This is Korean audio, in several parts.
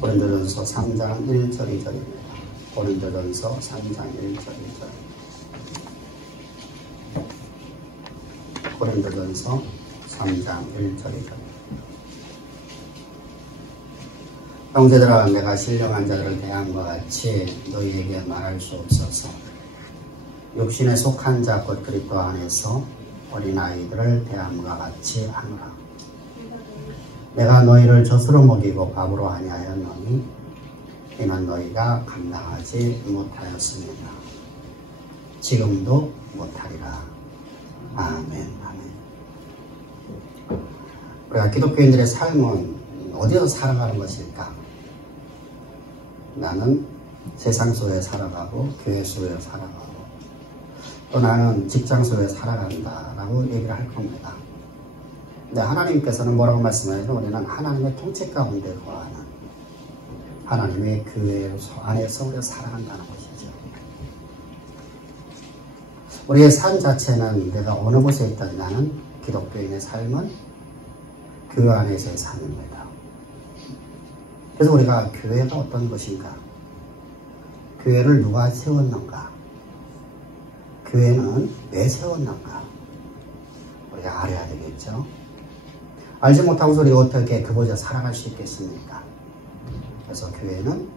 고린도전서 3장 1절 2절입니다. 고린도전서 3장 1절 2절. 고린도전서 3장 1절 2절. 형제들아, 내가 신령한 자들을 대함과 같이 너희에게 말할 수 없어서 육신에 속한 자 곧 그리스도 안에서 어린아이들을 대함과 같이 하노라. 내가 너희를 젖으로 먹이고 밥으로 아니하였노니 이는 너희가 감당하지 못하였습니다. 지금도 못하리라. 아멘. 아멘. 우리가 기독교인들의 삶은 어디서 살아가는 것일까? 나는 세상 속에 살아가고 교회 속에 살아가고 또 나는 직장 속에 살아간다라고 얘기를 할 겁니다. 근데 하나님께서는 뭐라고 말씀하냐면 우리는 하나님의 통치 가운데 거하는 하나님의 교회 안에서 우리가 살아간다는 것이죠. 우리의 삶 자체는 내가 어느 곳에 있든 나는 기독교인의 삶은 교회 안에서의 삶입니다. 그래서 우리가 교회가 어떤 것인가? 교회를 누가 세웠는가? 교회는 왜 세웠는가? 우리가 알아야 되겠죠. 알지 못하고서 우리가 어떻게 그곳에 살아갈 수 있겠습니까? 그래서 교회는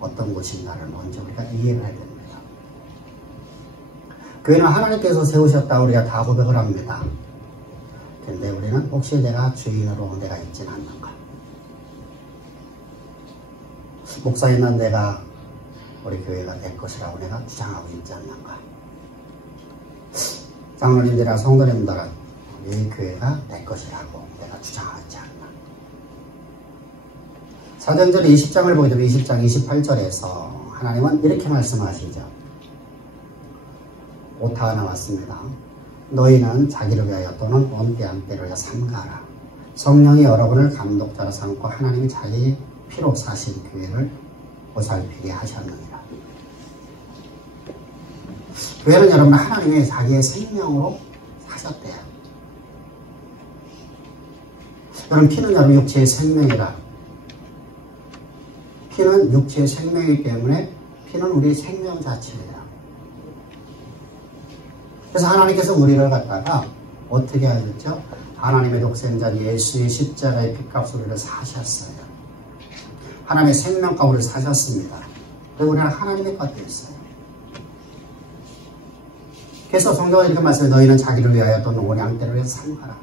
어떤 곳인가를 먼저 우리가 이해를 해야 됩니다. 교회는 하나님께서 세우셨다 우리가 다 고백을 합니다. 근데 우리는 혹시 내가 주인으로 내가 있지는 않는가? 목사님은 내가 우리 교회가 내 것이라고 내가 주장하고 있지 않는가? 장로님들이나 성도님들은 이 교회가 내 것이라고 내가 주장하지 않나? 사도행전 20장을 보게 되면 20장 28절에서 하나님은 이렇게 말씀하시죠. 오타가 나왔습니다. 너희는 자기를 위하여 또는 온 때를 위하여 삼가라. 성령이 여러분을 감독자로 삼고 하나님이 자기 피로 사신 교회를 보살피게 하셨느니라. 교회는 여러분 하나님이 자기의 생명으로 사셨대요. 여러분 피는 여러분 육체의 생명이라. 피는 육체의 생명이기 때문에 피는 우리 생명 자체예요. 그래서 하나님께서 우리를 갖다가 어떻게 하셨죠? 하나님의 독생자 예수의 십자가의 핏값으로 우리를 사셨어요. 하나님의 생명과 우리를 사셨습니다. 그리고 우리는 하나님의 것 되었어요. 그래서 성경은 이렇게 말씀해요. 너희는 자기를 위하여 또는 온 양떼를 위해서 살아라.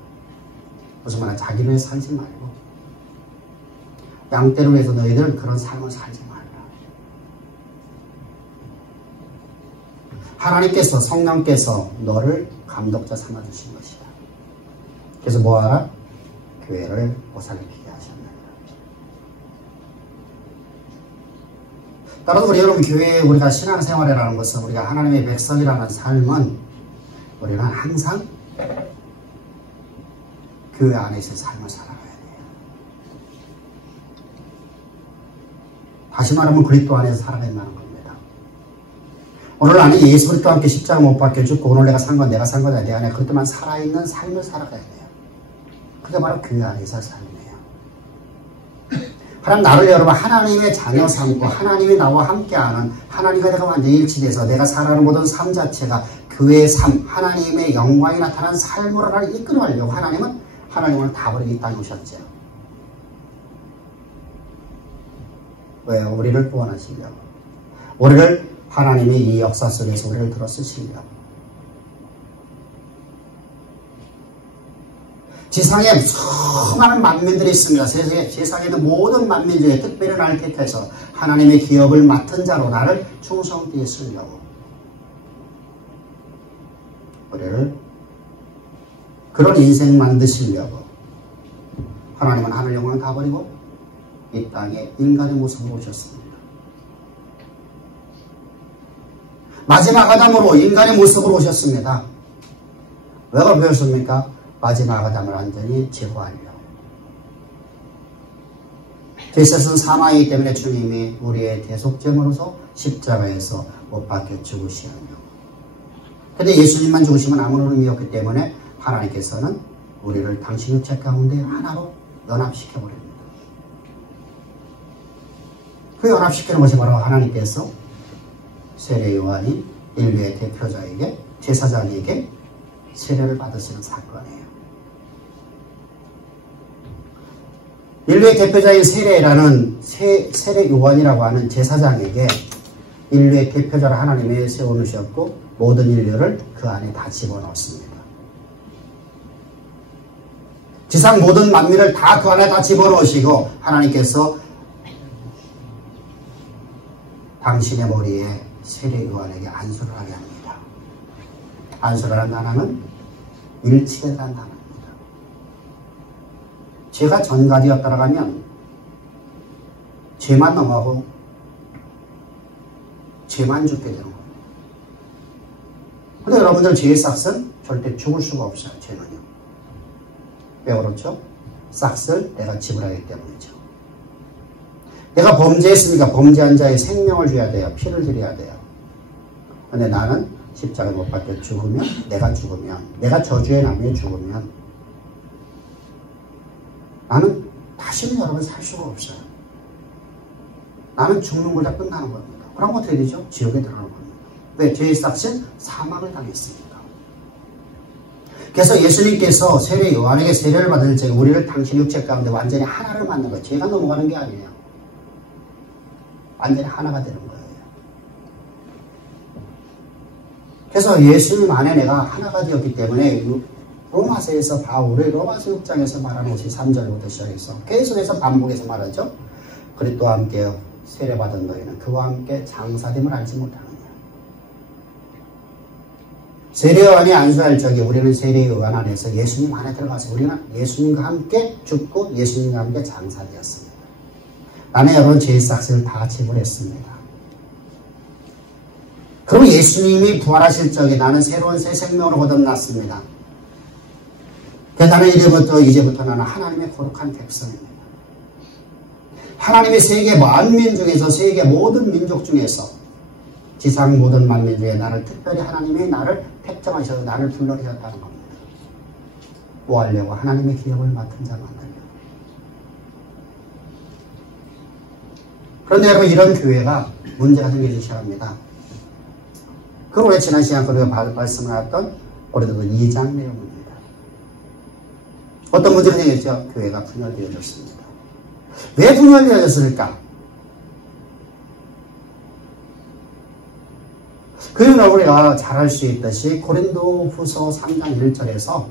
무슨 말이야? 자기를 위해서 살지 말고 양떼를 위해서 너희들은 그런 삶을 살지 말라. 하나님께서 성령께서 너를 감독자 삼아주신 것이다. 그래서 뭐하라? 교회를 보살피게 하셨느니라. 따라서 우리 여러분 교회에 우리가 신앙생활이라는 것은 우리가 하나님의 백성이라는 삶은 우리는 항상 교회 안에서 삶을 살아가야 돼요. 다시 말하면 그리스도 안에서 살아야 된다는 겁니다. 오늘 나는 예수 그리스도와 함께 십자가 못 박혀 죽고 오늘 내가 산 건 내가 산 거다. 내 안에 그리스도만 살아있는 삶을 살아가야 돼요. 그게 바로 교회 안에서 삶이에요. 하나님 나를 여러분 하나님의 자녀 삼고 하나님이 나와 함께하는 하나님과 내가 완전히 일치돼서 내가 살아가는 모든 삶 자체가 교회의 삶, 하나님의 영광이 나타나는 삶으로 나를 이끌어가려고 하나님은 다 버리고 이 땅에 오셨죠. 왜요? 우리를 구원하시려고. 우리를 하나님이 이 역사 속에서 우리를 들어 쓰시려고. 지상에 수많은 만민들이 있습니다. 세상에 있는 모든 만민 중에 특별히 나를 택해서 하나님의 기업을 맡은 자로 나를 충성되게 쓰려고. 우리를 그런 인생 만드시려고 하나님은 하늘 영광을 다 버리고 이 땅에 인간의 모습으로 오셨습니다. 마지막 아담으로 인간의 모습으로 오셨습니다. 왜 그러셨습니까? 마지막 아담을 완전히 제거하려고. 죄세는 사망이기 때문에 주님이 우리의 대속죄물로서 십자가에서 못 박혀 죽으시며 근데 예수님만 죽으시면 아무런 의미 없기 때문에 하나님께서는 우리를 당신 육체 가운데 하나로 연합시켜버립니다. 그 연합시키는 것이 바로 하나님께서 세례 요한이 인류의 대표자에게, 제사장에게 세례를 받으시는 사건이에요. 인류의 대표자인 세례라는 세례 요한이라고 하는 제사장에게 인류의 대표자를 하나님이 세워놓으셨고 모든 인류를 그 안에 다 집어넣었습니다. 지상 모든 만민을 다 그 안에 다 집어넣으시고 하나님께서 당신의 머리에 세례 요한에게 안수를 하게 합니다. 안수를 한 단어는 일치된다는 단어입니다. 죄가 전가되었다고 하면 죄만 넘어가고 죄만 죽게 되는 겁니다. 근데 여러분들 죄의 싹은 절대 죽을 수가 없어요. 죄는요. 왜 그렇죠? 싹을 내가 지불하기 때문이죠. 내가 범죄했으니까 범죄한 자의 생명을 줘야 돼요. 피를 드려야 돼요. 근데 나는 십자가에 못 박혀 죽으면, 내가 죽으면, 내가 저주의 나무에 죽으면 나는 다시는 여러분 살 수가 없어요. 나는 죽는 걸다 끝나는 겁니다. 그럼 어떻게 되죠? 지옥에 들어가는 겁니다. 왜? 죄의 싹은 사망을 당했으니까. 그래서 예수님께서 세례 요한에게 세례를 받을 때 우리를 당신 육체 가운데 완전히 하나를 만든 거예요. 죄가 넘어가는 게 아니에요. 완전히 하나가 되는 거예요. 그래서 예수님 안에 내가 하나가 되었기 때문에 로마서에서 바울의 로마서 6장에서 말하는 것이 3절부터 시작해서 계속해서 반복해서 말하죠. 그리스도와 함께 세례받은 너희는 그와 함께 장사됨을 알지 못하느냐. 세례요한이 안수할 적에 우리는 세례요한 안에서 예수님 안에 들어가서 우리는 예수님과 함께 죽고 예수님과 함께 장사되었습니다. 나는 여러분 죄의 싹을 다 지불했습니다. 그리고 예수님이 부활하실 적에 나는 새로운 새 생명으로 거듭났습니다. 나는 이제부터 나는 하나님의 거룩한 백성입니다. 하나님의 세계 만민 중에서 세계 모든 민족 중에서 지상 모든 만민 중에 나를 특별히 하나님이 나를 택정하셔서 나를 불러내셨다는 겁니다. 뭐 하려고? 하나님의 기업을 맡은 자 만들려고. 그런데 여러분 이런 교회가 문제가 생기기 시작합니다. 그리고 우리 지난 시간 우리가 말씀하였던 고린도서 2장 내용입니다. 어떤 문제가 생겼죠? 교회가 분열되어졌습니다. 왜 분열되어졌을까? 그 이유는 우리가 잘 알 수 있듯이 고린도후서 3장 1절에서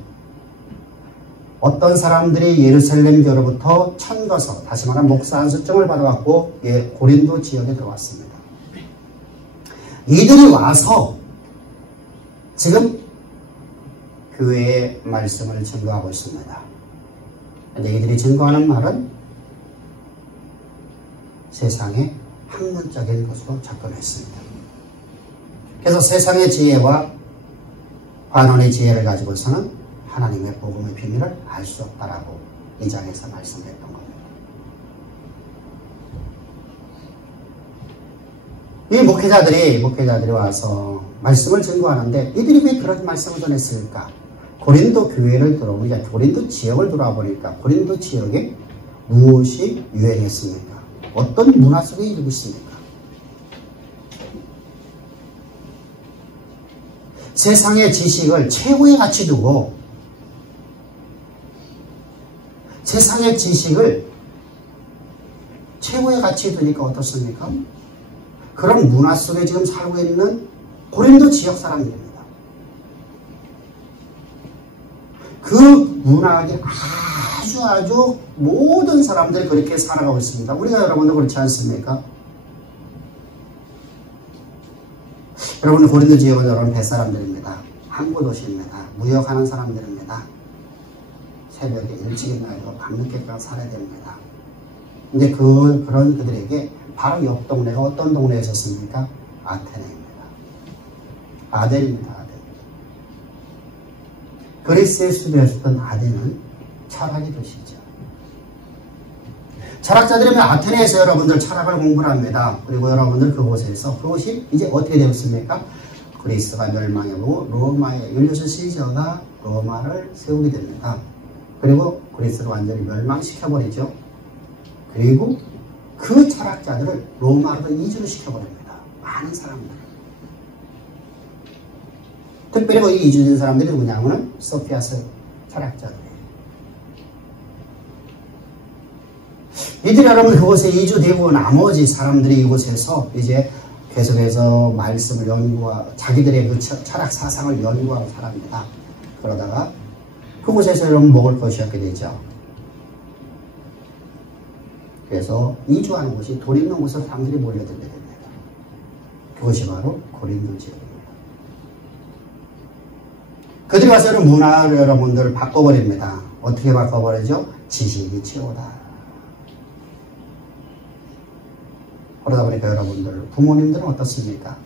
어떤 사람들이 예루살렘 교로부터 천거서, 다시 말하면 목사 안수증을 받아갖고 고린도 지역에 들어왔습니다. 이들이 와서 지금 교회의 말씀을 증거하고 있습니다. 그런데 이들이 증거하는 말은 세상의 학문적인 것으로 접근했습니다. 그래서 세상의 지혜와 관원의 지혜를 가지고서는 하나님의 복음의 비밀을 알 수 없다라고 이 장에서 말씀했던 겁니다. 이 목회자들이 와서 말씀을 증거하는데 이들이 왜 그런 말씀을 전했을까? 고린도 교회를 들어오니까 고린도 지역을 돌아와 보니까 고린도 지역에 무엇이 유행했습니까? 어떤 문화 속에 이루고 있습니까? 세상의 지식을 최고의 가치 두고 세상의 지식을 최고의 가치 두니까 어떻습니까? 그런 문화 속에 지금 살고 있는 고린도 지역 사람들입니다. 그 문화에 아주 모든 사람들이 그렇게 살아가고 있습니다. 우리가 여러분도 그렇지 않습니까? 여러분 고린도 지역은 여러분 뱃사람들입니다. 항구 도시입니다. 무역하는 사람들입니다. 새벽에 일찍 일어나고 밤늦게까지 살아야 됩니다. 근데 그런 그들에게 바로 옆 동네가 어떤 동네에 있었습니까? 아테네입니다. 아덴입니다. 아덴. 그리스의 수도였던 아덴은 철학의 도시죠. 철학자들이면 아테네에서 여러분들 철학을 공부를 합니다. 그리고 여러분들 그곳이 이제 어떻게 되었습니까? 그리스가 멸망하고 로마의 율리우스 시저가 로마를 세우게 됩니다. 그리고 그리스를 완전히 멸망시켜버리죠. 그리고 그 철학자들을 로마로 이주를 시켜버립니다. 많은 사람들. 특별히 거기 이주된 사람들이 누구냐면 소피아스 철학자들이에요. 이들이 여러분 그곳에 이주되고 나머지 사람들이 이곳에서 이제 계속해서 말씀을 연구하고 자기들의 그 철학 사상을 연구하고 살합니다. 그러다가 그곳에서 여러분 먹을 것이 없게 되죠. 그래서 이주하는 곳이 돈 있는 곳으로 사람들이 몰려들게 됩니다. 그것이 바로 고린도 지역입니다. 그들이 와서 문화를 여러분들 바꿔버립니다. 어떻게 바꿔버리죠? 지식이 최고다. 그러다 보니까 여러분들 부모님들은 어떻습니까?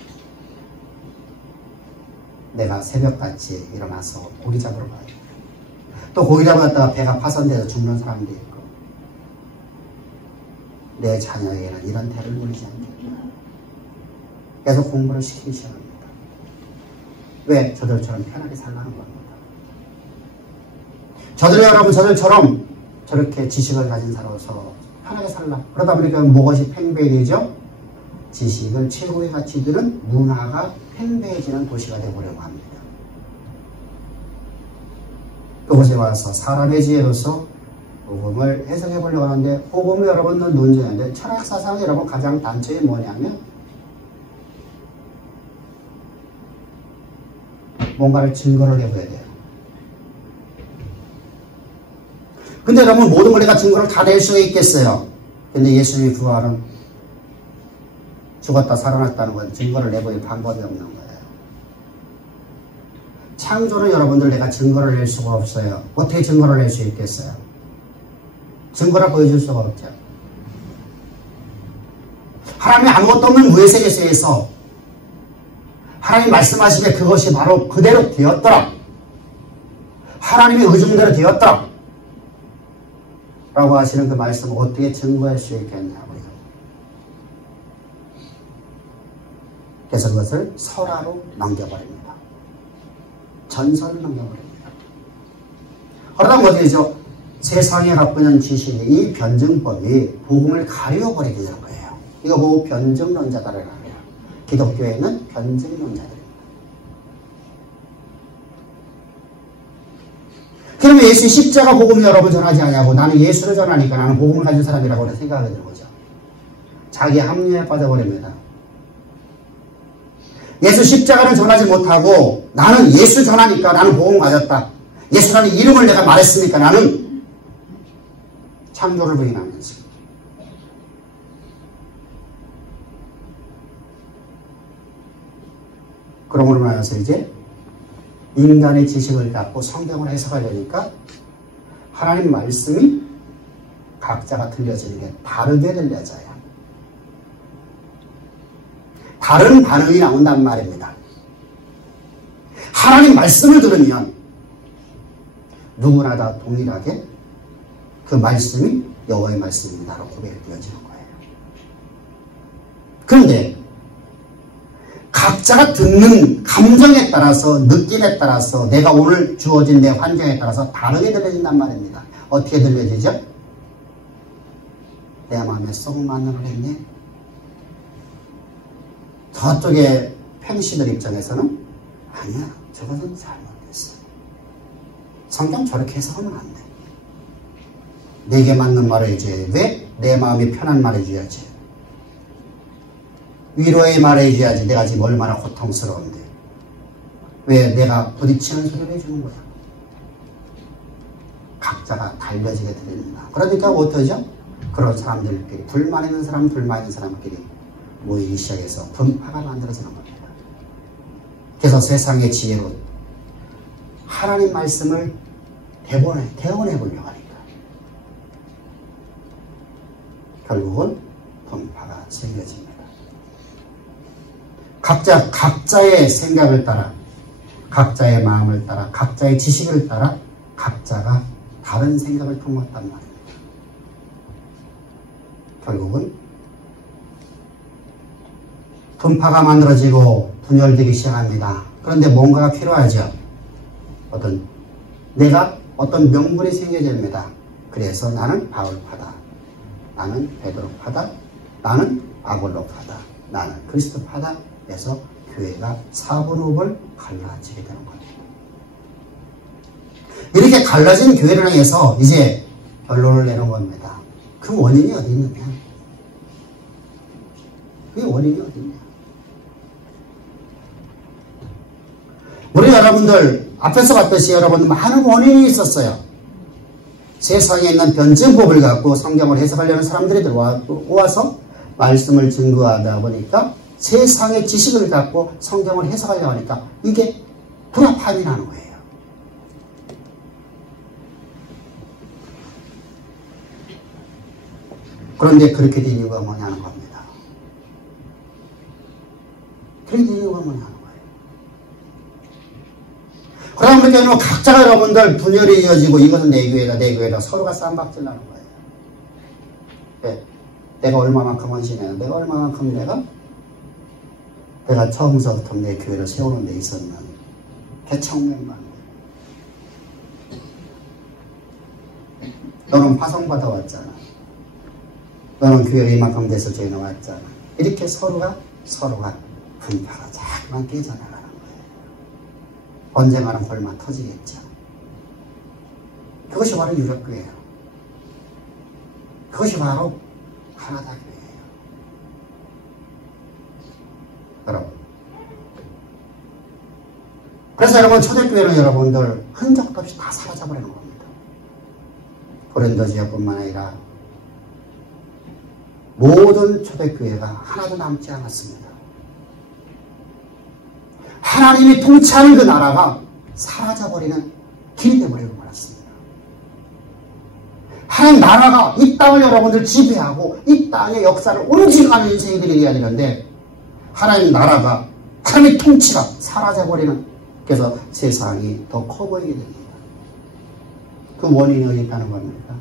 내가 새벽같이 일어나서 고기 잡으러 가요. 또 고기 잡았다가 배가 파손돼서 죽는 사람도 있고 내 자녀에게는 이런 대를 물리지 않겠다. 계속 공부를 시키기 시작합니다. 왜? 저들처럼 편하게 살라는 겁니다. 저들이 여러분 저들처럼 저렇게 지식을 가진 사람으로서 편하게 살라. 그러다 보니까 무엇이 팽배해지죠? 지식을 최고의 가치 드는 문화가 팽배해지는 도시가 되어보려고 합니다. 그곳에 와서 사람의 지혜로서 복음을 해석해 보려고 하는데 복음을 여러분들 논쟁하는데 철학사상이 여러분 가장 단초에 뭐냐면 뭔가를 증거를 내보야 돼요. 근데 여러분 모든 걸 내가 증거를 다 낼 수가 있겠어요. 근데 예수님이 부활은 죽었다 살아났다는 건 증거를 내보일 방법이 없는 거예요. 창조는 여러분들 내가 증거를 낼 수가 없어요. 어떻게 증거를 낼 수 있겠어요? 증거를 보여줄 수가 없죠. 하나님이 아무것도 없는 무의 세계에서 하나님 말씀하시기에 그것이 바로 그대로 되었더라. 하나님의 의중대로 되었더라. 라고 하시는 그 말씀을 어떻게 증거할 수 있겠냐고요. 그래서 그것을 설화로 넘겨버립니다. 전설을 넘겨버립니다. 그러다 뭐죠? 세상에 갖고 있는 지식이 이 변증법이 복음을 가려버리게 되는 거예요. 이거 보고 변증론자다라고 해요. 기독교에는 변증론자들입니다. 그러면 예수 십자가 복음을 여러분 전하지 않냐고 나는 예수를 전하니까 나는 복음을 가진 사람이라고 생각하게 되는 거죠. 자기 합리에 빠져버립니다. 예수 십자가를 전하지 못하고 나는 예수 전하니까 나는 복음 가졌다. 예수라는 이름을 내가 말했으니까 나는 창조를 부인하면서 그러므로 나서 이제 인간의 지식을 갖고 성경을 해석하려니까 하나님 말씀이 각자가 들려지는 게 다르게 들려져요. 다른 반응이 나온단 말입니다. 하나님 말씀을 들으면 누구나 다 동일하게 그 말씀이 여호와의 말씀입니다라고 고백되어지는 거예요. 그런데 각자가 듣는 감정에 따라서 느낌에 따라서 내가 오늘 주어진 내 환경에 따라서 다르게 들려진단 말입니다. 어떻게 들려지죠? 내 마음에 쏙 맞는 걸 했니? 저쪽에 팽시들 입장에서는 아니야, 저것은 잘못됐어. 성경 저렇게 해석하면 안 돼. 내게 맞는 말을 해줘야지. 왜? 내 마음이 편한 말 해줘야지. 위로의 말 해줘야지. 내가 지금 얼마나 고통스러운데. 왜? 내가 부딪히는 소리를 해주는 거야. 각자가 달려지게 들립니다. 그러니까 어떠죠? 그런 사람들끼리, 불만 있는 사람, 불만 있는 사람끼리 모이기 시작해서 분파가 만들어지는 겁니다. 그래서 세상의 지혜로 하나님 말씀을 대원해 보려고 하니까 결국은 분파가 생겨집니다. 각자의 생각을 따라, 각자의 마음을 따라, 각자의 지식을 따라 각자가 다른 생각을 품었단 말입니다. 결국은 분파가 만들어지고 분열되기 시작합니다. 그런데 뭔가가 필요하죠. 내가 어떤 명분이 생겨집니다. 그래서 나는 바울파다. 나는 베드로 파다, 나는 아볼로 파다, 나는 그리스도 파다 해서 교회가 4분업을 갈라지게 되는 겁니다. 이렇게 갈라진 교회를 향해서 이제 결론을 내는 겁니다. 그 원인이 어디 있느냐? 그 원인이 어디 있냐? 우리 여러분들 앞에서 봤듯이 여러분 많은 원인이 있었어요. 세상에 있는 변증법을 갖고 성경을 해석하려는 사람들이 들어와서 말씀을 증거하다 보니까 세상의 지식을 갖고 성경을 해석하려고 하니까 이게 불합함이 나는 거예요. 그런데 그렇게 된 이유가 뭐냐는 겁니다. 그렇게 된 이유가 뭐냐는 거예요. 그러다 보니까 각자가 여러분들 분열이 이어지고 이것은 내 교회다 내 교회다 서로가 쌈박질 나는 거예요. 네. 내가 얼마만큼 헌신해요. 내가 얼마만큼 내가 처음서부터 내 교회를 세우는 데 있었는 개청명만. 너는 파송받아 왔잖아. 너는 교회에 이만큼 돼서 저희 나왔잖아. 이렇게 서로가 분파가 자꾸만 깨져나가는 거예요. 언젠가는 골마 터지겠죠. 그것이 바로 유력교회예요. 그것이 바로 하나다 교회예요. 여러분. 그래서 여러분 초대교회는 여러분들 흔적도 없이 다 사라져버리는 겁니다. 고린도 지역뿐만 아니라 모든 초대교회가 하나도 남지 않았습니다. 하나님이 통치하는 그 나라가 사라져버리는 길이 되어버리고 말았습니다. 하나님 나라가 이 땅을 여러분들 지배하고 이 땅의 역사를 움직이는 인생들이 되어야 되는데 하나님 나라가 하나님의 통치가 사라져버리는 그래서 세상이 더 커 보이게 됩니다. 그 원인이 어디 있다는 겁니까?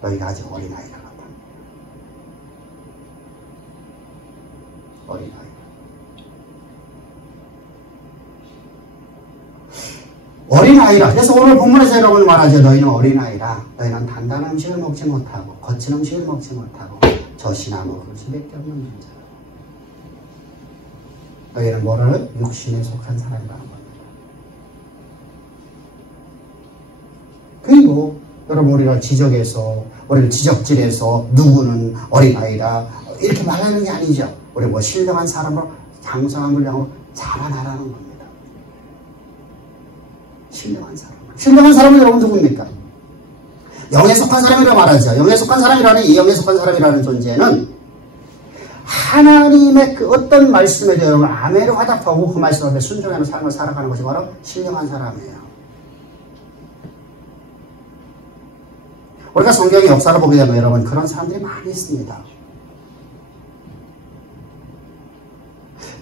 너희가 아직 어린아이라 같다. 어린아이. 어린아이라. 그래서 오늘 본문에서 여러분 말하죠. 너희는 어린아이라. 너희는 단단한 음식을 먹지 못하고 거친 음식을 먹지 못하고 젖이나 먹을 수밖에 없는 존재라. 너희는 뭐를? 육신에 속한 사람이라는 겁니다. 그리고 여러분 우리가 우리를 지적질해서 누구는 어린아이다 이렇게 말하는 게 아니죠. 우리 뭐 신령한 사람으로 장성한 분량으로 자라나라는 겁니다. 신령한 사람. 신령한 사람은 여러분 누굽니까? 영에 속한 사람이라고 말하죠. 영에 속한 사람이라는 이 영에 속한 사람이라는 존재는 하나님의 그 어떤 말씀에 대해 여러분 아멘을 화답하고 그 말씀 앞에 순종하는 삶을 살아가는 것이 바로 신령한 사람이에요. 우리가 성경의 역사를 보게 되면 여러분 그런 사람들이 많이 있습니다.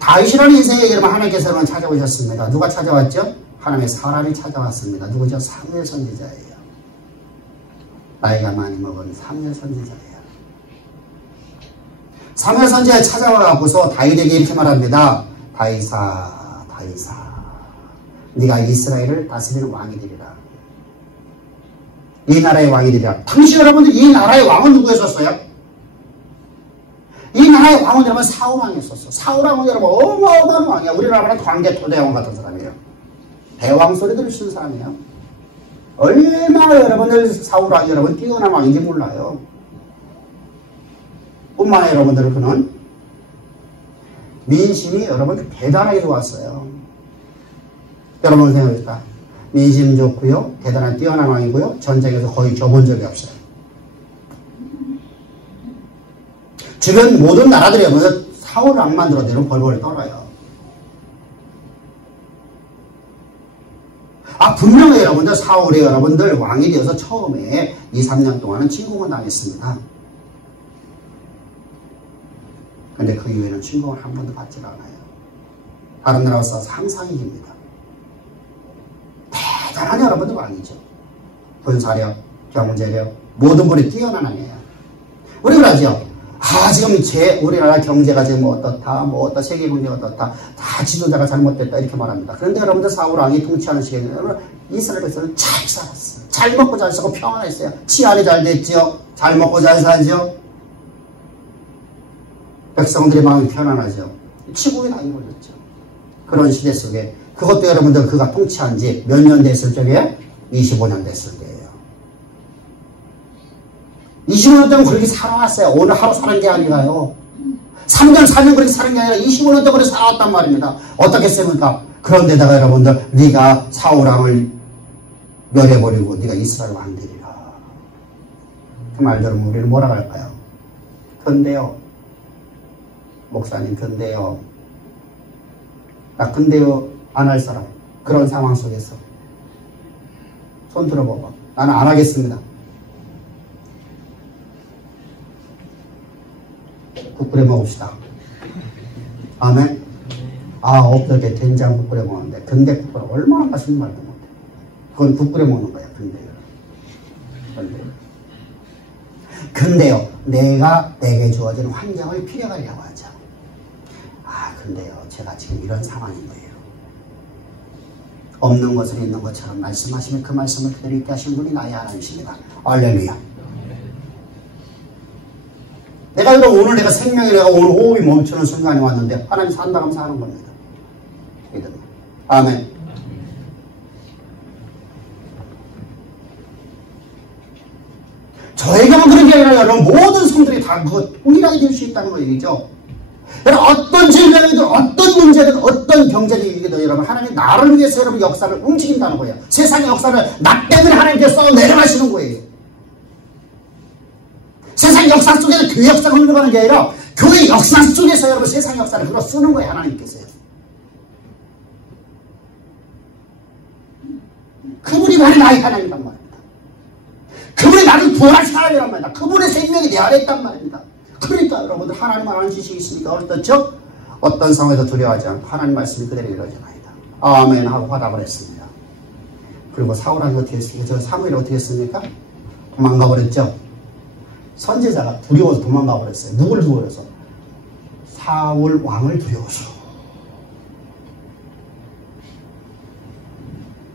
다윗이라는 인생에 여러분 하나님께서는 찾아오셨습니다. 누가 찾아왔죠? 하나님의 사람이 찾아왔습니다. 누구죠? 사무엘 선지자예요. 나이가 많이 먹은 사무엘 선지자예요. 사무엘 선지자에 찾아와갖고서 다윗에게 이렇게 말합니다. 다윗아 네가 이스라엘을 다스리는 왕이 되리라. 이 나라의 왕이 되리라. 당시 여러분들 이 나라의 왕은 누구였었어요? 이 나라의 왕은 여러분 사울왕이었었어. 사울왕은 여러분 어마어마한 왕이야. 우리나라는 광개토대왕 같은 사람이에요. 대왕 소리 들을 수 있는 사람이에요. 얼마나 여러분들 사울왕이 여러분 뛰어난 왕인지 몰라요. 뿐만 아니라 여러분들 그는 민심이 여러분 대단하게 좋았어요. 여러분 생각해볼까? 민심 좋고요. 대단한 뛰어난 왕이고요. 전쟁에서 거의 져본 적이 없어요. 주변 모든 나라들이 여러분 사울 왕만 들어대는 벌벌 떨어요. 분명히 여러분들 사울이 여러분들 왕이 되어서 처음에 2, 3년 동안은 침공을 당했습니다. 근데 그 이후에는 침공을 한 번도 받지 않아요. 다른 나라와 싸워서 항상 이깁니다. 대단한 여러분들 왕이죠. 군사력, 경제력, 모든 분이 뛰어난 왕이에요. 우리 그러죠. 지금 우리나라 경제가 지금 어떻다, 세계 경제가 어떻다, 다 지도자가 잘못됐다, 이렇게 말합니다. 그런데 여러분들 사울 왕이 통치하는 시기에는 이스라엘 백성은 잘 살았어요. 잘 먹고 잘 살고 평안했어요. 치안이 잘 됐죠. 잘 먹고 잘 살죠. 백성들의 마음이 편안하죠. 치국이 다 이루어졌죠. 그런 시대 속에 그것도 여러분들 그가 통치한 지 몇 년 됐을 적에 25년 됐을 때예요. 25년 동안 그렇게 살아왔어요. 오늘 하루 사는 게 아니라요. 3년, 4년 그렇게 사는 게 아니라 25년 동안 그렇게 살아왔단 말입니다. 어떻게 씁니까? 그런데다가 여러분들 네가 사울왕을 멸해버리고 네가 이스라엘 왕 되리라. 그 말 들으면 우리는 뭐라고 할까요? 근데요. 목사님 근데요. 나 근데요 안 할 사람. 그런 상황 속에서 손 들어봐봐. 나는 안 하겠습니다. 국 끓여 먹읍시다. 아멘. 엎드게 된장국 끓여 먹는데 근데 국 끓여 얼마나 맛있는 말도 못해. 그건 국 끓여 먹는 거야. 근데요 내게 주어진 환경을 피해가려고 하죠. 근데요 제가 지금 이런 상황인 거예요. 없는 것을 있는 것처럼 말씀하시면 그 말씀을 그대로 있게 하신 분이 나의 하나님이십니다. 할렐루야. 내가 오늘 내가 생명이 내가 오늘 호흡이 멈추는 순간이 왔는데 하나님 산다 하면서 하는 겁니다. 아멘. 저에게만 그런 게 아니라 여러분 모든 성들이 다 그거 동일하게 될 수 있다는 거 얘기죠. 여러분 어떤 질병이든 어떤 문제든 어떤 경제적이든 여러분 하나님 나를 위해서 여러분 역사를 움직인다는 거예요. 세상의 역사를 나 때문에 하나님께서 내려가시는 거예요. 세상 역사 속에서 교회 역사가 흘러가는 게 아니라 교회 역사 속에서 여러분 세상 역사를 흘러 쓰는 거예요. 하나님께서요. 그분이 바로 나의 하나님이란 말입니다. 그분이 나를 구원할 사람이란 말입니다. 그분의 생명이 내 안에 있단 말입니다. 그러니까 여러분들 하나님 알아는 지식이 있으니까 어떻죠? 어떤 상황에도 두려워하지 않고 하나님 말씀이 그대로 이루어져나이다. 아멘 하고 화답을 했습니다. 그리고 사울은 어떻게 했습니까? 저 사무엘이 어떻게 했습니까? 도망가 버렸죠. 선지자가 두려워서 도망가 버렸어요. 누굴 두려워서? 사울 왕을 두려워서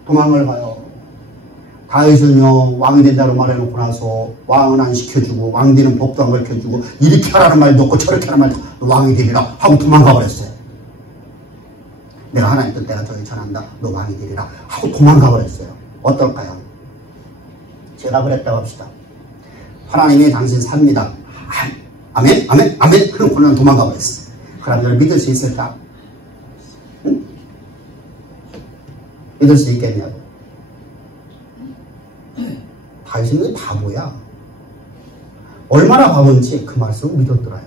도망을 가요. 다윗은요 왕이 된다고 말해놓고 나서 왕은 안 시켜주고 왕 되는 법도 안 가르쳐주고 이렇게 하라는 말도 없고 저렇게 하라는 말도 왕이 되리라 하고 도망가 버렸어요. 내가 하나님 뜻대로 저기 전한다. 너 왕이 되리라 하고 도망가 버렸어요. 어떨까요? 제가 그랬다고 합시다. 하나님이 당신 삽니다. 아멘 아멘 아멘 그럼 그냥 도망가 버렸어요. 그럼 너를 믿을 수 있을까? 응? 믿을 수 있겠냐고. 다윗은 바보야. 얼마나 바본지 그 말씀을 믿었더라요.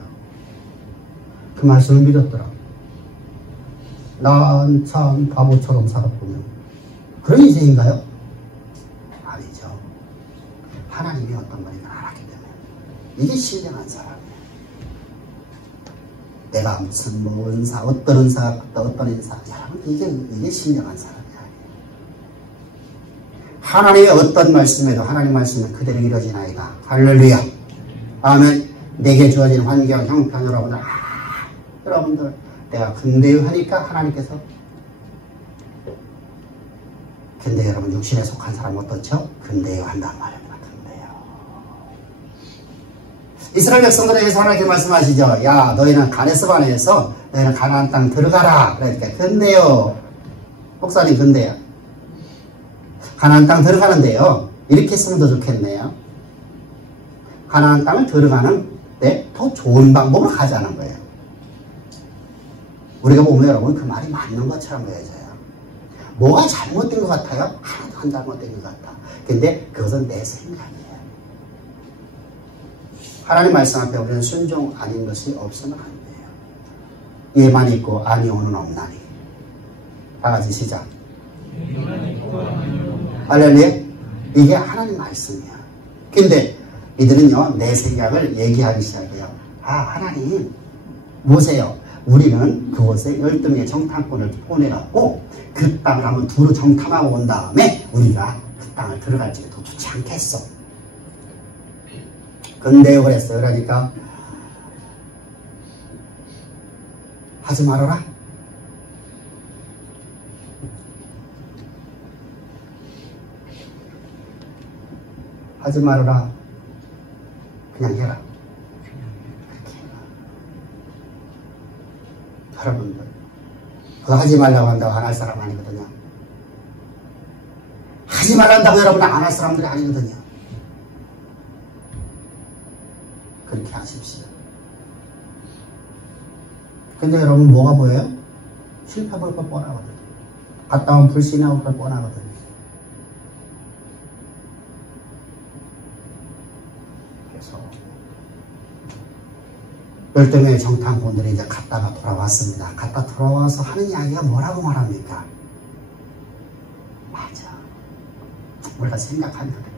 그 말씀을 믿었더라. 난 참 바보처럼 살았군요. 그런 인생인가요? 아니죠. 하나님이 어떤 분인가 알았기 때문에 이게 신령한 사람이에요. 내가 무슨 은사, 어떤 은사, 어떤 인사, 여러분 이게 신령한 사람이에요. 하나님의 어떤 말씀에도 하나님 말씀은 그대로 이루어지나이다. 할렐루야. 아멘. 내게 주어진 환경, 형편 여러분들 여러분들 내가 근대요 하니까 하나님께서 근데 여러분 육신에 속한 사람 어떻죠? 근대요 한단 말입니다. 근대요. 이스라엘 백성들에게서 하나님께 말씀하시죠. 야 너희는 가데스바네에서 너희는 가나안 땅 들어가라. 그러니까 근대요. 목사님 근대요. 가나안 땅 들어가는데요. 이렇게 쓰면 더 좋겠네요. 가나안 땅을 들어가는데 더 좋은 방법으로 가자는 거예요. 우리가 보면 여러분 그 말이 맞는 것처럼 보여져요. 뭐가 잘못된 것 같아요? 하나도 안 잘못된 것 같다. 근데 그것은 내 생각이에요. 하나님 말씀 앞에 우리는 순종 아닌 것이 없으면 안 돼요. 예만 있고 아니오는 없나니. 다 같이 시작. 할렐루야. 이게 하나님 말씀이야. 근데 이들은요 내 생각을 얘기하기 시작해요. 하나님 보세요. 우리는 그곳에 12명의 정탐꾼을 보내갖고 그 땅을 한번 두루 정탐하고 온 다음에 우리가 그 땅을 들어갈지 더 좋지 않겠어. 근데요 그랬어요. 그러니까 하지 말아라. 하지 말아라. 그냥 해라. 그렇게 해라. 여러분들, 그거 하지 말라고 한다고 안 할 사람 아니거든요. 하지 말란다고 여러분 안 할 사람들이 아니거든요. 그렇게 하십시오. 근데 여러분 뭐가 보여요? 실패 볼 거 뻔하거든요. 갔다 오면 불신이 나올 거 뻔하거든요. 그래서 열등의 정탐꾼들이 이제 갔다가 돌아왔습니다. 갔다 돌아와서 하는 이야기가 뭐라고 말합니까? 맞아. 우리가 생각하면 됩니다.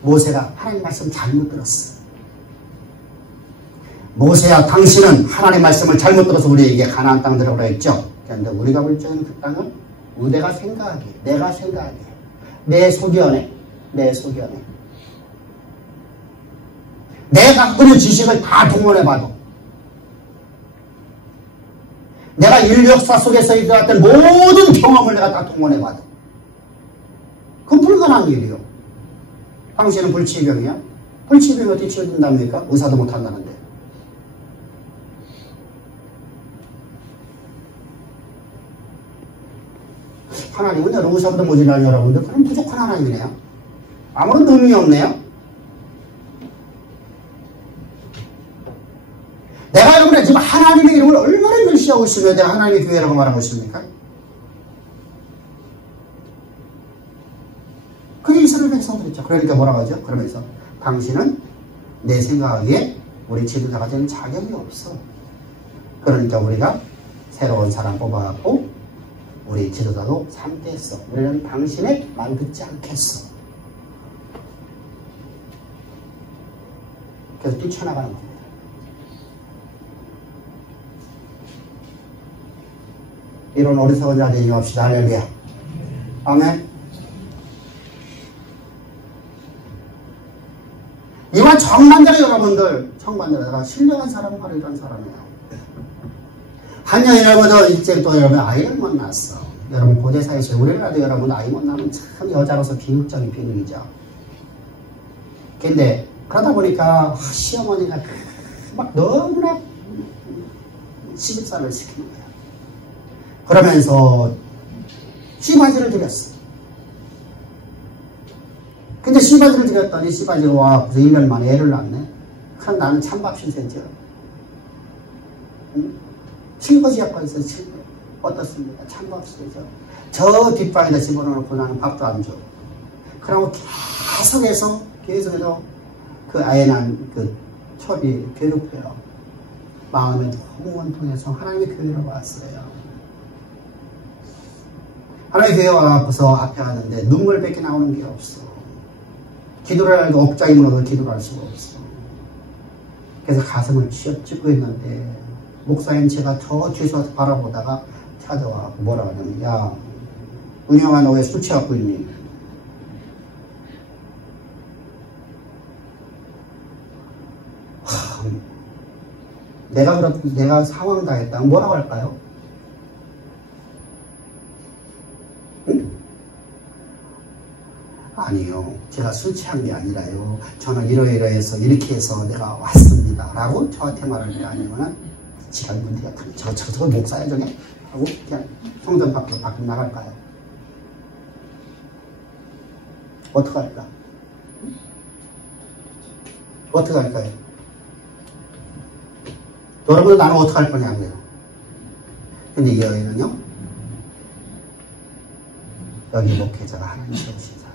모세가 하나님 말씀 잘못 들었어. 모세야, 당신은 하나님 말씀을 잘못 들어서 우리에게 가나안 땅 들어오라 했죠. 그런데 우리가 볼 적에는 그 땅은 내가 생각하기에, 내가 생각하기에, 내 소견에, 내가 갖고 있는 지식을 다 동원해봐도, 내가 인류 역사 속에서 일어났던 모든 경험을 내가 다 동원해봐도 그건 불가능한 일이요. 당신은 불치병이야? 불치병이 어떻게 치료된답니까? 의사도 못한다는데. 하나님은 여러분 의사보다 모자라는 여러분들, 그럼 부족한 하나님이네요. 아무런 의미 없네요. 내가 여러분의 지금 하나님의 이름을 얼마나 멸시하고 있으면 내가 하나님의 교회라고 말하고 있습니까? 그게 이스라엘 백성들이죠. 그러니까 뭐라고 하죠? 그러면서 당신은 내 생각하기에 우리 지도자가 되는 자격이 없어. 그러니까 우리가 새로운 사람 뽑아갖고 우리 지도자도 삼겠어. 우리는 당신의 말 듣지 않겠어. 그래서 뛰쳐나가는 겁니다. 이런 어리석은 자 되지 맙시다. 할렐루야. 아멘. 이와 정반대로 여러분들, 정반대로 신령한 사람은 바로 이런 사람이에요. 한 년이라고도 일찍 또 여러분 아이를 못 낳았어. 여러분 고대사에서 우리라도 여러분 아이 못 낳으면 참 여자로서 비극적인 비극이죠. 근데 그러다 보니까 시어머니가 막 너무나 시집살을 시키는 거야. 그러면서 씨바지를 드렸어. 근데 씨바지를 드렸더니 씨바지로 와 1년 만에 애를 낳네. 그럼 나는 찬밥 신세죠. 응? 친거지 약과 있어요. 어떻습니까? 찬밥 신세죠. 저 뒷방에다 집어넣고 나는 밥도 안 줘. 그러고 계속해서 그 아이 낳은 그 첩이 괴롭혀요. 마음에 너무 원통해서 하나님의 교회로 왔어요. 하나님의 교회 와서 앞에 가는데 눈물밖에 나오는 게 없어. 기도를 하고 억장이 무너도 기도를 할 수가 없어. 그래서 가슴을 쥐어뜯고 있는데 목사님 제가 저 뒤에서 바라보다가 찾아와 뭐라 하냐면, 야 은영아 너 왜 술 취하고 있니? 내가 상황 당했다. 뭐라고 할까요? 응? 아니요. 제가 술 취한 게 아니라요. 저는 이러이러해서 이렇게 해서 내가 왔습니다. 라고 저한테 말할 게 아니면은 지간 분들이 저 목사야 저게? 하고 그냥 성전 밖으로 나갈까요? 어떻게 할까? 어떻게 할까요? 여러분 나는 어떻게 할 거냐고요. 근데 이 여인은요, 여기 목회자가 하나님 세우신 사람입니다.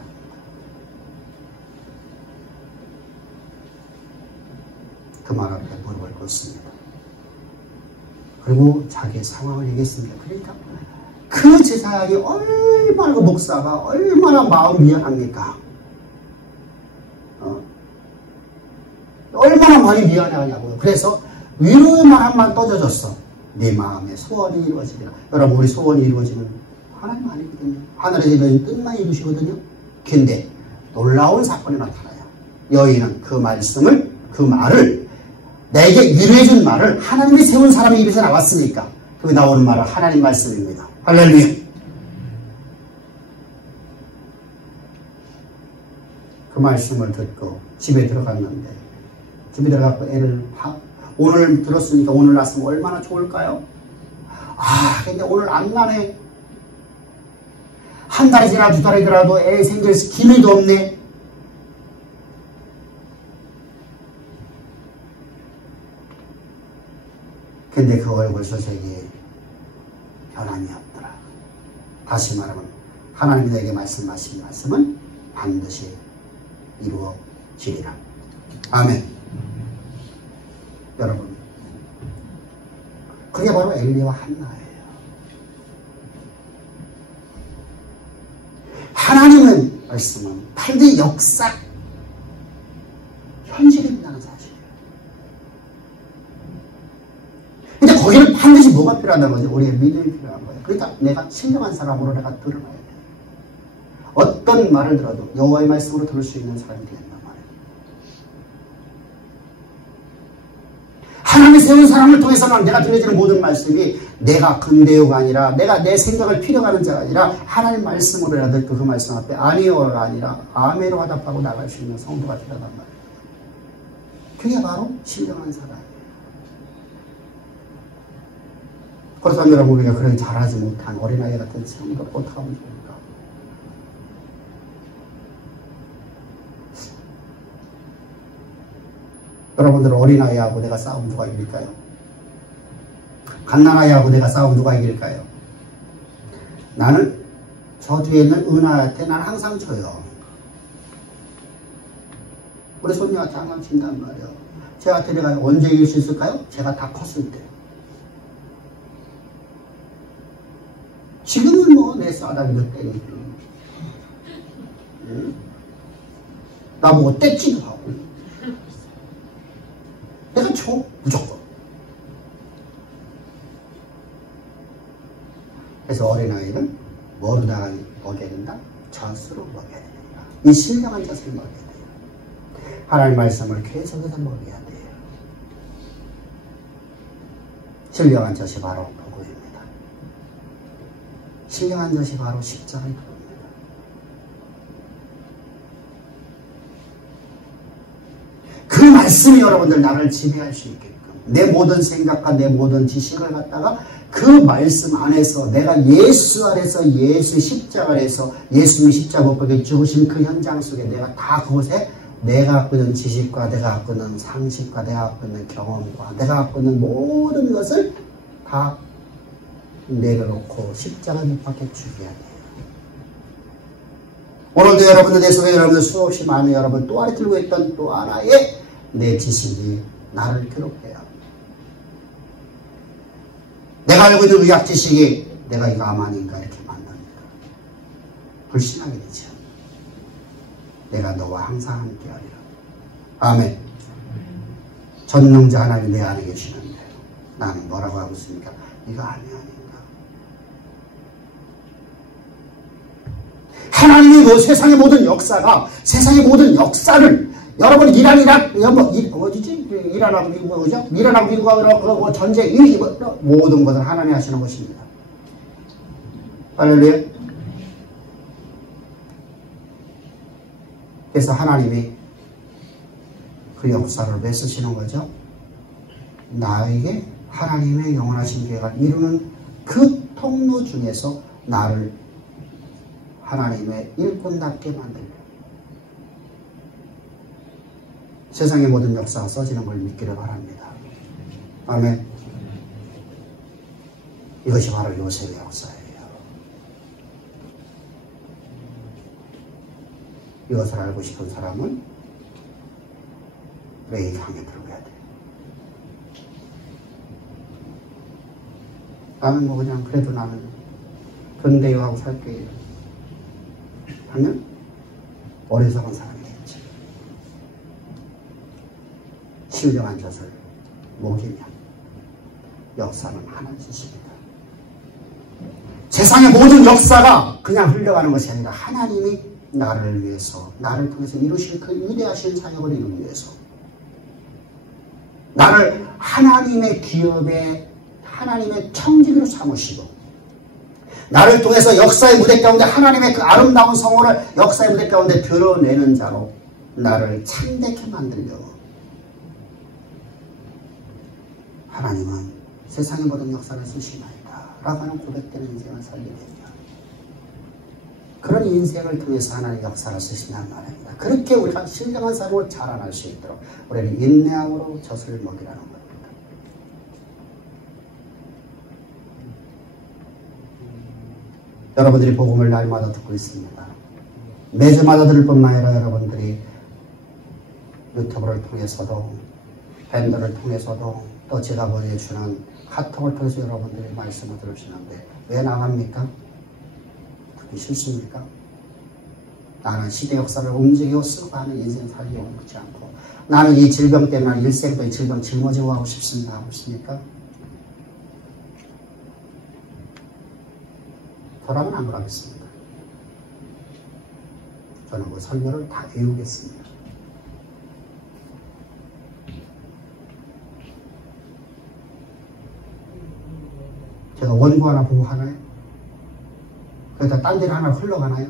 그 말 앞에 무릎을 꿇습니다. 그리고 자기의 상황을 얘기했습니다. 그러니까 그 제사장이 얼마나, 그 목사가 얼마나 마음 미안합니까? 얼마나 많이 미안해하냐고요. 그래서 위로의 말 한번 떠져줬어. 네 마음의 소원이 이루어지리라. 여러분 우리 소원이 이루어지는 하나님 아니거든요. 하늘의 집에는 뜻만 이루시거든요. 근데 놀라운 사건이 나타나요. 여인은 그 말을 내게 위로해준 말을 하나님이 세운 사람의 입에서 나왔으니까 그 나오는 말은 하나님 말씀입니다. 할렐루야. 그 말씀을 듣고 집에 들어갔는데 집에 들어가고 애를 오늘 들었으니까 오늘 났으면 얼마나 좋을까요? 근데 오늘 안 나네. 한 달이 지나 두 달이 지나도 애 생길 기미도 없네. 근데 그 얼굴 소색이 변함이 없더라. 다시 말하면 하나님이 내게 말씀하신 말씀은 반드시 이루어지리라. 아멘. 여러분, 그게 바로 엘리야와 한나예요. 하나님의 말씀은 반드시 역사, 현실이라는 사실이에요. 근데 거기는 반드시 뭐가 필요하다는 거죠? 우리의 믿음이 필요한 거예요. 그러니까 내가 신령한 사람으로 내가 드러나야 돼요. 어떤 말을 들어도 여호와의 말씀으로 들을 수 있는 사람이 되겠단 말이에요. 하나님이 세운 사람을 통해서는 내가 들려지는 모든 말씀이 내가 근대요가 아니라 내가 내 생각을 필요하는 자가 아니라 하나님 말씀으로 해야 될 그 말씀 앞에 아니요가 아니라 아멘으로 화답하고 나갈 수 있는 성도가 필요하단 말이에요. 그게 바로 신령한 사람이에요. 그래서 여러분, 우리가 그렇게 잘하지 못한 어린아이 같은 성도 어떻게 하면 좋을까? 여러분들 어린아이하고 내가 싸우면 누가 이길까요? 갓난아이하고 내가 싸우면 누가 이길까요? 나는 저 뒤에 있는 은하한테 나는 항상 져요. 우리 손녀한테 항상 진단 말이에요. 제한테 내가 언제 이길 수 있을까요? 제가 다 컸을 때. 지금은 뭐 내 싸다기 몇 대니. 나보고 떼찌도 하고. 내가 쳐, 무조건. 그래서 어린아이는 뭐로다가 먹여야 된다? 젖으로 먹여야 된다. 이 신령한 젖을 먹여야 돼요. 하나님 말씀을 계속해서 먹여야 돼요. 신령한 젖이 바로 복음입니다. 신령한 젖이 바로 십자가의 복음입니다. 그 말씀이 여러분들 나를 지배할 수 있게끔 내 모든 생각과 내 모든 지식을 갖다가 그 말씀 안에서 내가 예수 안에서 예수 십자가 안에서 예수님이 십자가 못 박혀 죽으신 그 현장 속에 내가 다 그곳에 내가 갖고 있는 지식과 내가 갖고 있는 상식과 내가 갖고 있는 경험과 내가 갖고 있는 모든 것을 다 내려놓고 십자가 못 박혀 죽여야 돼요. 오늘도 여러분들 내 속에 여러분들 수없이 많은 여러분 또 하나 들고 있던 또 하나의 내 지식이 나를 괴롭혀요. 내가 알고 있는 의학 지식이 내가 이거 암 아닌가 이렇게 만납니다. 불신하게 되죠. 내가 너와 항상 함께하리라. 아멘. 전능자 하나님 내 안에 계시는데 나는 뭐라고 하고 있습니까? 이거 암이 아닌가. 하나님이 뭐 세상의 모든 역사가 세상의 모든 역사를 여러분 이란하고 미국하고 전쟁 모든 것을 하나님이 하시는 것입니다. 할렐루야. 그래서 하나님이 그 역사를 왜 쓰시는 거죠? 나에게 하나님의 영원하신 계획을 이루는 그 통로 중에서 나를 하나님의 일꾼답게 만들고 세상의 모든 역사가 써지는 걸 믿기를 바랍니다. 아멘. 이것이 바로 요셉의 역사예요. 이것을 알고 싶은 사람은 왜 이 강에 들어가야 돼? 나는 뭐 그냥 그래도 나는 근대요하고 살게 하면 어리석은 사람이겠지. 신령한 젖을 먹이면 역사는 하나님 짓입니다. 세상의 모든 역사가 그냥 흘러가는 것이 아니라 하나님이 나를 위해서 나를 통해서 이루신 그 위대하신 사역을 이루기 위해서 나를 하나님의 기업에 하나님의 청지기로 삼으시고 나를 통해서 역사의 무대 가운데 하나님의 그 아름다운 성호를 역사의 무대 가운데 드러내는 자로 나를 참되게 만들려 하나님은 세상의 모든 역사를 쓰시나이다 라고 하는 고백되는 인생을 살게 됩니다. 그런 인생을 통해서 하나님의 역사를 쓰신다는 말입니다. 그렇게 우리가 신령한 삶으로 자라날 수 있도록 우리는 인내함으로 젖을 먹이라는 겁니다. 여러분들이 복음을 날마다 듣고 있습니다. 매주마다 들을 뿐만 아니라 여러분들이 유튜브를 통해서도 밴드를 통해서도 또 제가 보내주는 카톡을 통해서 여러분들이 말씀을 들으시는데 왜 나갑니까? 듣기 싫습니까? 나는 시대 역사를 움직이고 쓰고 하는 인생 살려고 그렇지 않고 나는 이 질병 때문에 일생도 이 질병 짊어지고 하고 싶습니다. 하고 있습니까? 저라면 안 그러겠습니다. 저는 그 설교를 다 외우겠습니다. 제가 원고 하나 보고 하나요? 그러다 딴 데로 하나 흘러가나요?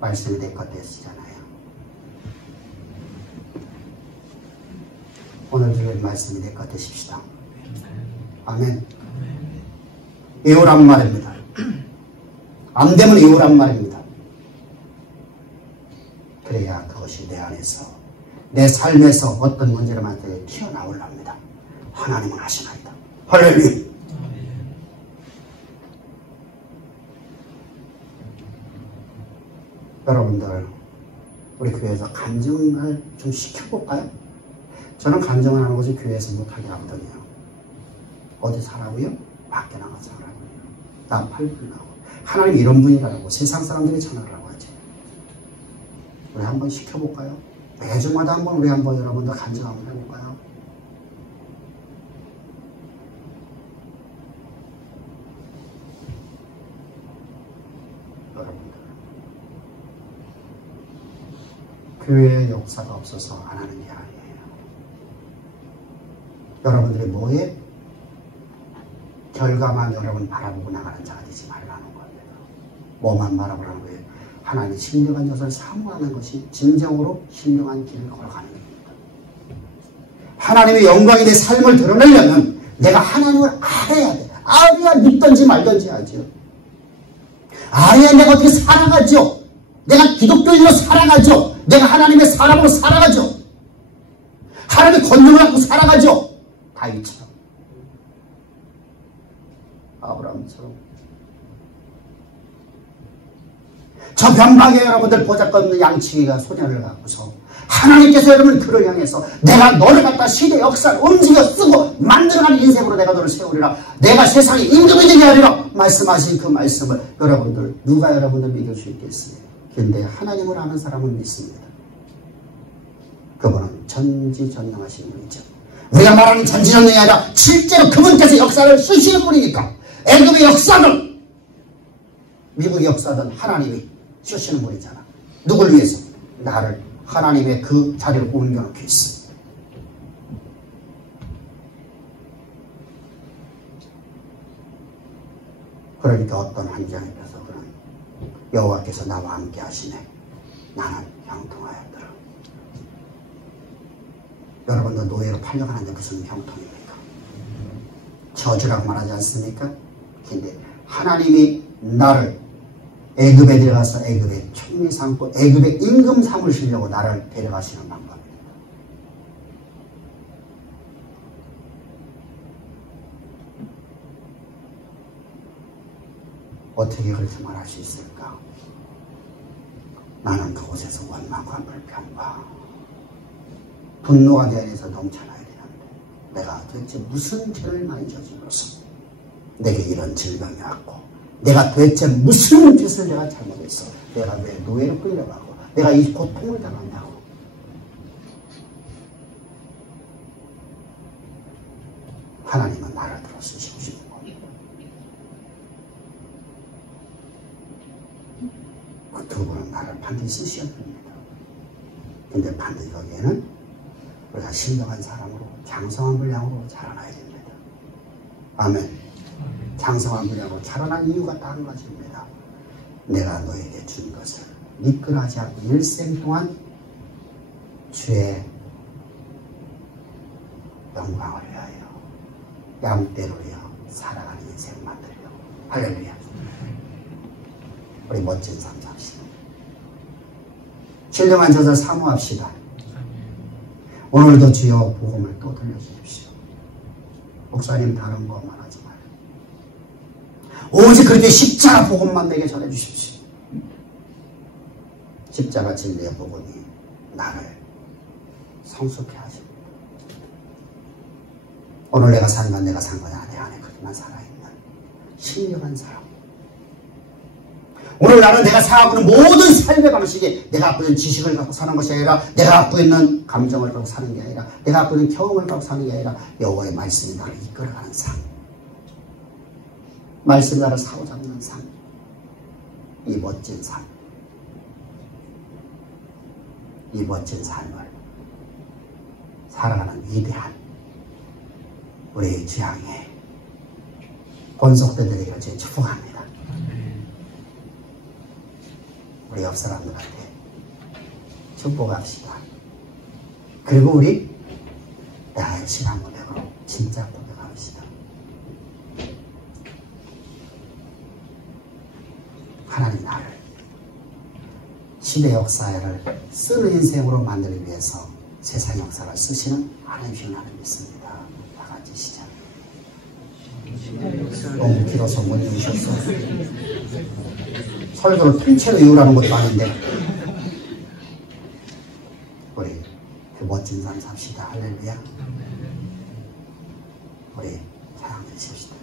말씀이 내 것 되시잖아요. 오늘 주일 말씀이 내 것 되십시다. 아멘. 외우란 말입니다. 안 되면 외우란 말입니다. 그래야 그것이 내 안에서 내 삶에서 어떤 문제로만테 튀어나오랍니다. 하나님은 하시나이다. 할렐루야. 여러분들 우리 교회에서 간증을 좀 시켜볼까요? 저는 간증을 하는 것이 교회에서 못하게 하거든요. 어디 사라고요? 밖에 나가서 하라고요. 나 팔불나고 하나님 이런 분이라고 세상 사람들이 전하라고 하지. 우리 한번 시켜볼까요? 매주마다 한번 우리 한번 여러분들 간증 한번 해볼까요? 여러분들 교회의 역사가 없어서 안 하는 게 아니에요. 여러분들이 뭐에 결과만 여러분 바라보고 나가는 자가 되지 말라는 거예요. 뭐만 바라보라는 거예요. 하나님의 신령한 것을 사모하는 것이 진정으로 신령한 길을 걸어가는 겁니다. 하나님의 영광이 내 삶을 드러내려면 내가 하나님을 알아야 돼. 알아야 믿든지 말든지 하죠. 알아야 내가 어떻게 살아가죠. 내가 기독교인으로 살아가죠. 내가 하나님의 사람으로 살아가죠. 하나님의 권능을 갖고 살아가죠. 다윗처럼 아브라함처럼 저 변방에 여러분들 보잘것없는 양치기가 소년을 갖고서 하나님께서 여러분 그를 향해서 내가 너를 갖다 시대 역사를 움직여 쓰고 만들어가는 인생으로 내가 너를 세우리라. 내가 세상에 임금이 되게 하리라 말씀하신 그 말씀을 여러분들 누가 여러분들 믿을 수 있겠어요? 그런데 하나님을 아는 사람은 믿습니다. 그분은 전지전능하신 분이죠. 우리가 말하는 전지전능이 아니라 실제로 그분께서 역사를 쓰시는 분이니까 애굽의 역사든 미국의 역사든 하나님이 쓰시는 분이잖아. 누굴 위해서? 나를 하나님의 그 자리로 옮겨놓기 위해서. 그러니까 어떤 환경에서 그런 여호와께서 나와 함께 하시네. 나는 형통하였더라. 여러분도 노예로 팔려가는데 무슨 형통입니까? 저주라고 말하지 않습니까? 근데 하나님이 나를 애굽에 데려가서 애굽의 총리 삼고 애굽의 임금 삼으시려고 나를 데려가시는 방법입니다. 어떻게 그렇게 말할 수 있을까? 나는 그곳에서 원망과 불평과 분노가 내 안에서 넘쳐나야 되는데 내가 도대체 무슨 죄를 많이 저질러서 내게 이런 질병이 왔고 내가 도대체 무슨 짓을 내가 잘못했어. 내가 왜 노예로 끌려가고 내가 이 고통을 당한다고. 하나님은 나를 들어 쓰시고 싶은 겁니다. 그 두 분은 나를 반드시 쓰셔야 됩니다. 근데 반드시 거기에는 우리가 신령한 사람으로 장성한 분량으로 자라나야 됩니다. 아멘. 장성한 분량으로 자라난 이유가 딱 한 가지입니다. 내가 너에게 준 것을 미끈하지 않고 일생 동안 주의 영광을 위하여 양떼를 위하여 살아가는 인생 만들려고. 할렐루야. 우리 멋진 삶 삽시다. 신령한 저절 사모합시다. 오늘도 주여 복음을 또 들려주십시오. 목사님 다른 것만 하지 말고 오직 그렇게 십자가 복음만 내게 전해주십시오. 십자가 진리의 복음이 나를 성숙해 하십니다. 오늘 내가 산 건 내가 산 거냐, 내 안에 그렇게만 살아있는 신령한 사람. 오늘 나는 내가 살아가는 모든 삶의 방식이 내가 갖고 있는 지식을 갖고 사는 것이 아니라, 내가 갖고 있는 감정을 갖고 사는 게 아니라, 내가 갖고 있는 경험을 갖고 사는 게 아니라 여호와의 말씀이 나를 이끌어가는 삶, 말씀이 나를 사로잡는 삶, 이 멋진 삶, 이 멋진 삶을 살아가는 위대한 우리 주양의 권속대들에게 제 축복합니다. 우리 옆 사람들한테 축복합시다. 그리고 우리 나의 신앙 고백으로 진짜 고백합시다. 하나님 나를 시대 역사를 쓰는 인생으로 만들기 위해서 세상 역사를 쓰시는 하나님이신 하나님 믿습니다. 다 같이 시작. 너무 길어서 못 읽으셨어. 설교를 통째로 이유라는 것도 아닌데 우리 그 멋진 삶 삽시다. 할렐루야. 우리 사랑해 주십시다.